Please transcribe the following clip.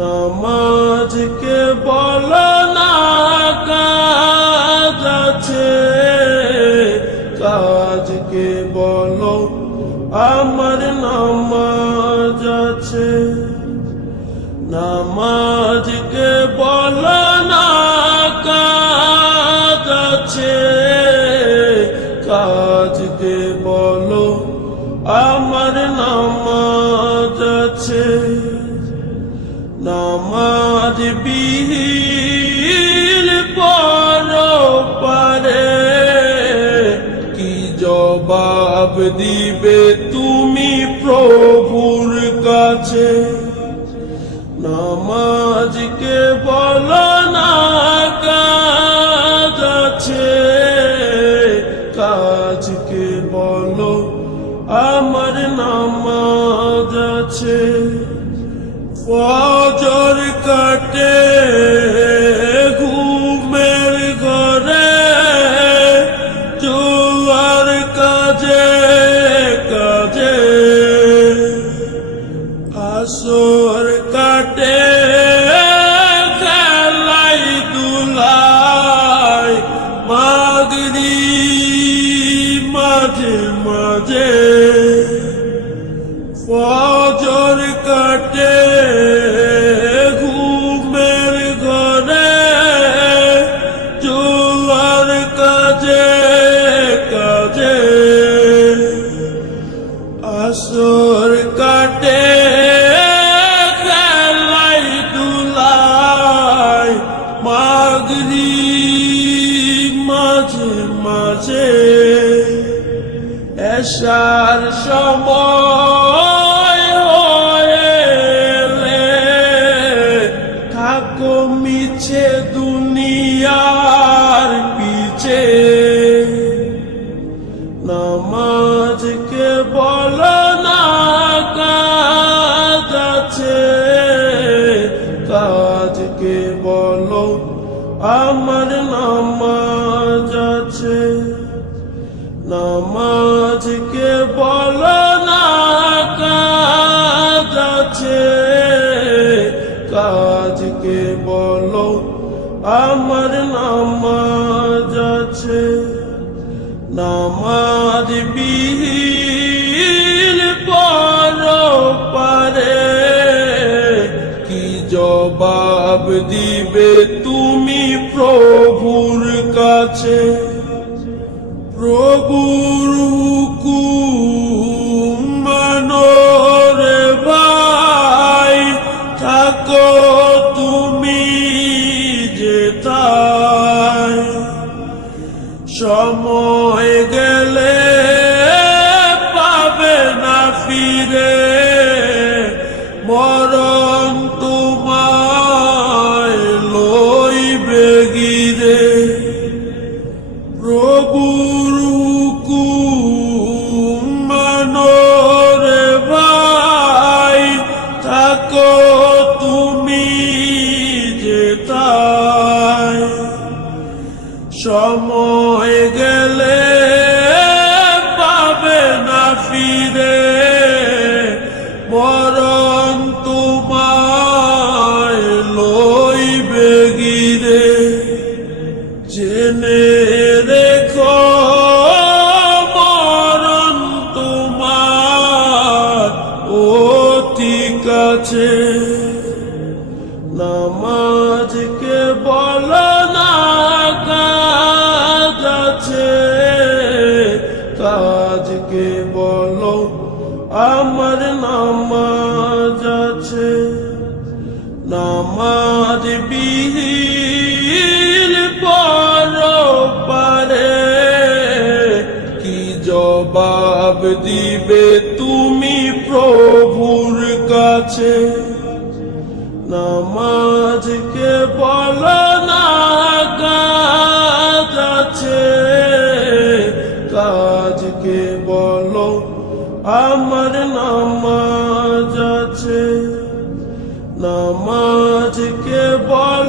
নামাজকে বলো না কাজ আছে, কাজকে বলো আমার নামাজ আছে। নামাজকে বলো না কাজ আছে, কাজকে বলো আমার নামাজ আছে। নামাজ বিহীন পরপারে কি জবাব দিবে তুমি প্রভুর কাছে। নামাজকে বলো না কাজ আছে, কাজকে বলো আমার নামাজ আছে। ফজর কাটে ঘুমের ঘরে, জোয়ার কাজে কাজে, আসর কাটে খেলাই দুলাই, মাগরিব মাঝে মাঝে। ফজর কাটে ঘুমের ঘরে, জোয়ার কাজে কাজে, আসর কাটে খেলাই দুলাই, মাগরিব মাঝে মাঝে। এশার সময় হয়েলে থাকো মিছে দুনিয়ার পিছে। নামাজকে বলো না কাজ আছে, কাজকে বলো আমার নামাজ আছে। নামাজকে বলো না কাজ আছে, কাজকে বলো আমার নামাজ আছে। নামাজ বিহীন পরপারে কি জবাব দিবে তুমি প্রভুর কাছে। প্রভুর হুকুম মানো রে ভাই, থাকো তুমি যেথায়। সময় গেলে পাবে না ফিরে, মরণ তোমায় লইবে গিরে। প্রভুর হুকুম মানো রে ভাই, থাকো তুমি যেথায়। সময় গেলে পাবে না ফিরে, মরণ তোমায় লইবে গিরে। জেনে রেখো মরণ তোমার অতি কাছে। নামাজকে বলো না কাজ আছে, কাজকে বলো আমার নামাজ আছে। নামাজ বিহীন পরপারে কি জবাব দিবে তুমি প্রভুর কাছে। নামাজকে বলো না কাজ আছে, কাজকে বলো আমার নামাজ আছে। নামাজকে বলো